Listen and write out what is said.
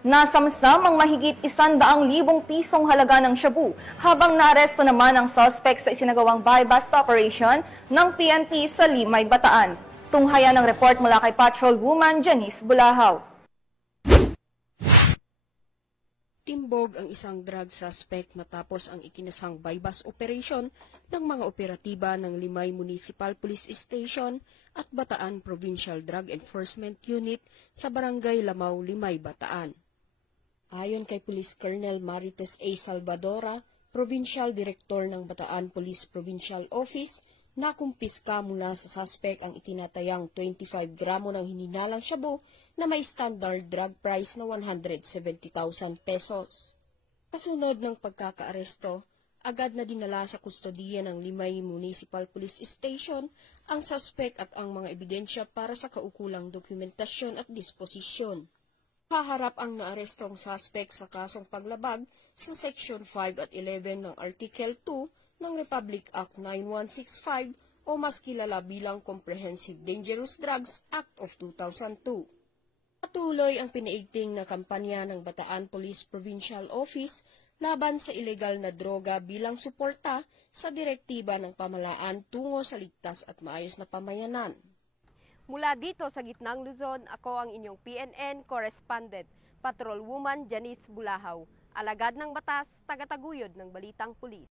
Nasamsam ang mahigit 100,000 pisong halaga ng shabu habang naaresto naman ang suspect sa isinagawang buy-bust operation ng PNP sa Limay, Bataan. Tunghayan ng report mula kay Patrolwoman Janice Bulahaw. Timbog ang isang drug suspect matapos ang ikinasang buy-bust operation ng mga operatiba ng Limay Municipal Police Station at Bataan Provincial Drug Enforcement Unit sa Barangay Lamao, Limay, Bataan. Ayon kay Police Colonel Marites A. Salvadora, Provincial Director ng Bataan Police Provincial Office, nakumpiska mula sa suspect ang itinatayang 25 gramo ng hininalang shabu na may standard drug price na 170,000 pesos. Kasunod ng pagkakaaresto, agad na dinala sa kustodiya ng Limay Municipal Police Station ang suspect at ang mga ebidensya para sa kaukulang dokumentasyon at disposisyon. Haharap ang naarestong suspect sa kasong paglabag sa Section 5 at 11 ng Article 2 ng Republic Act 9165 o mas kilala bilang Comprehensive Dangerous Drugs Act of 2002. Patuloy ang pinaigting na kampanya ng Bataan Police Provincial Office laban sa ilegal na droga bilang suporta sa direktiba ng pamahalaan tungo sa ligtas at maayos na pamayanan. Mula dito sa gitnang Luzon, ako ang inyong PNN correspondent, Patrolwoman Janice Bulahaw, alagad ng batas, tagataguyod ng Balitang Pulis.